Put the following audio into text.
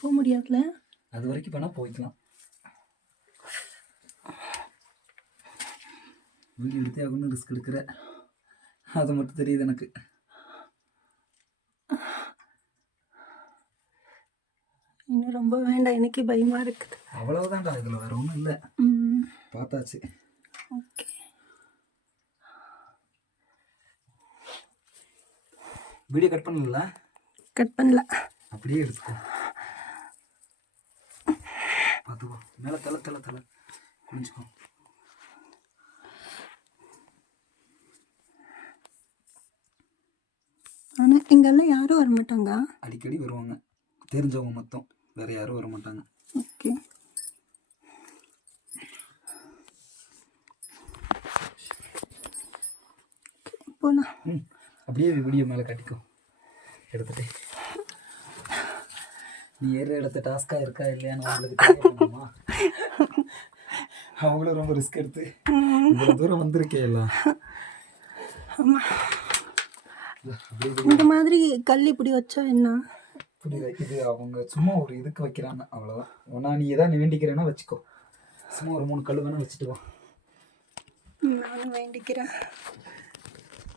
போக முடியாதுல. அது வரைக்கும் வேணா போய்க்கலாம். வீடியோ எடுத்தே ஆகணும்னு ரிஸ்க் எடுக்கிற, அது மட்டும் தெரியுது எனக்கு. இன்னும் ரொம்ப வேண்டாம், எனக்கு பயமா இருக்குது. அவ்வளவுதான்டா, இதில் வேற ஒன்றும் இல்லை. பார்த்தாச்சு. ஓகே, வீடியோ கட் பண்ணல. கட் பண்ணல, அப்படியே எடுத்துக்கோ. பார்த்துக்கோ, மேலே தலை தலை தலை குளிச்சுக்கோ. ஆனால் இங்கெல்லாம் யாரும் வரமாட்டாங்க. அடிக்கடி வருவாங்க, தெரிஞ்சவங்க மொத்தம், வேற யாரும் வர மாட்டாங்க. ஓகே, போலாம். அப்படியே வீடியோ மேலே காட்டிக்கோ எடுத்துட்டு. நீ ஏற இடத்த டாஸ்காக இருக்கா இல்லையான்னு அவங்களுக்கு தெரியுமா? அவங்களும் ரொம்ப ரிஸ்க் எடுத்து இவ்வளோ தூரம் வந்திருக்கே எல்லாம். ஆமாம், இந்த மாதிரி கல் இப்படி வச்சா என்ன? இப்படி இது அவங்க சும்மா ஒரு இதுக்கு வைக்கிறாங்க, அவ்வளோதான். ஒன்றா நீ எதாவது வேண்டிக்கிறேன்னா வச்சுக்கோ. சும்மா ஒரு 3 கல் வேணால் வச்சுட்டு வா. நானும் வேண்டிக்கிறேன்.